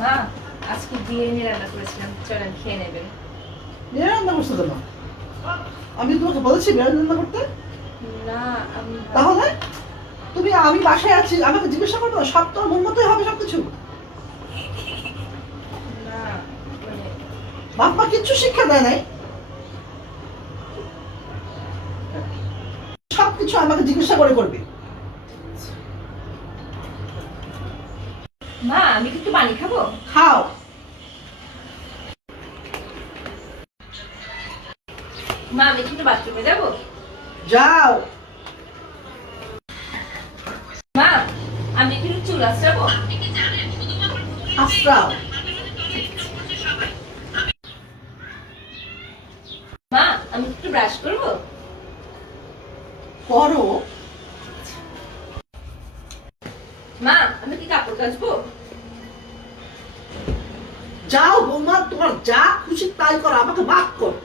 মা, আজকে বিরিয়ানি রান্না করেছিলাম, চলেন খেয়ে নেবেন। বিরিয়ানি রান্না করছো কেন? আমি তোমাকে বলেছি বিরিয়ানি রান্না করতে? না, আমি তাহলে তুমি আমি বাসায় আছি আমাকে জিজ্ঞাসা করবো? সব তোমার মন মতোই হবে সবকিছু? না, মানে বাপ মা কিচ্ছু শিক্ষা দেয় নাই, সবকিছু আমাকে জিজ্ঞাসা করে করবে। মা, আমি কি একটু পানি খাবো? খাও। মা, আমি কি একটু বাথরুমে যাবো? যাও। মা, আমি কি একটু চুল আঁচড়াবো? আশ্রাও। মা, আমি কি একটু ব্রাশ করবো? করো। মা, আমি কি কাপড় কাচবো? যাও বৌমা, তোমার যা খুশি তাই করো, আমাকে মাফ করো।